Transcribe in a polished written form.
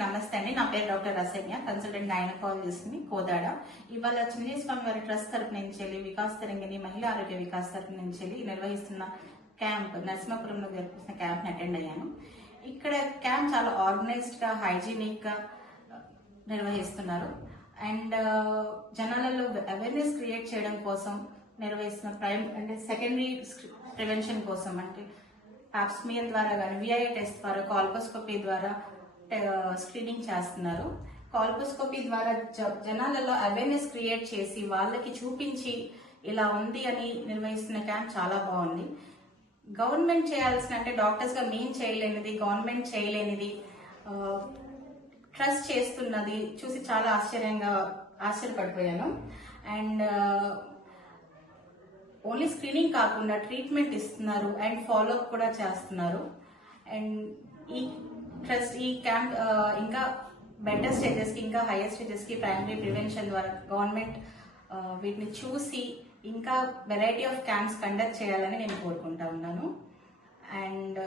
నమస్తే అండి. నా పేరు డాక్టర్ రసన్య, కన్సల్టెంట్ గైనకాలజిస్ట్ ని కోదాడ. ఇవాళ చిన్నజీ స్వామి వారి ట్రస్ట్ తరపు నుంచి వికాస్ తరంగిణి మహిళా ఆరోగ్య వికాస్ తరపు నుంచి నిర్వహిస్తున్న క్యాంప్ నరసింహపురంలో జరుపుతున్న క్యాంప్ ని అటెండ్ అయ్యాను. ఇక్కడ క్యాంప్ చాలా ఆర్గనైజ్డ్ గా, హైజీనిక్ గా నిర్వహిస్తున్నారు. అండ్ జనాలలో అవేర్నెస్ క్రియేట్ చేయడం కోసం నిర్వహిస్తున్న సెకండరీ ప్రివెన్షన్ కోసం అంటే పాప్స్మియర్ ద్వారా కానీ, విఐఏ టెస్ట్ ద్వారా, కాల్పోస్కోపీ ద్వారా స్క్రీనింగ్ చేస్తున్నారు. కాల్పోస్కోపీ ద్వారా జనాలలో అవేర్నెస్ క్రియేట్ చేసి వాళ్ళకి చూపించి ఇలా ఉంది అని నిర్వహిస్తున్న క్యాంప్ చాలా బాగుంది. గవర్నమెంట్ చేయాల్సిన, అంటే డాక్టర్స్ గా మేము చేయలేనిది, గవర్నమెంట్ చేయలేనిది ట్రస్ట్ చేస్తున్నది చూసి చాలా ఆశ్చర్యపడిపోయాను. అండ్ ఓన్లీ స్క్రీనింగ్ కాకుండా ట్రీట్మెంట్ ఇస్తున్నారు అండ్ ఫాలో అప్ కూడా చేస్తున్నారు. అండ్ ఈ క్యాంప్ ఇంకా బెటర్ స్టేజెస్ కి, ఇంకా హైయర్ స్టేజెస్ కి ప్రైమరీ ప్రివెన్షన్ ద్వారా గవర్నమెంట్ వీటిని చూసి ఇంకా వెరైటీ ఆఫ్ క్యాంప్స్ కండక్ట్ చేయాలని నేను కోరుకుంటా ఉన్నాను. అండ్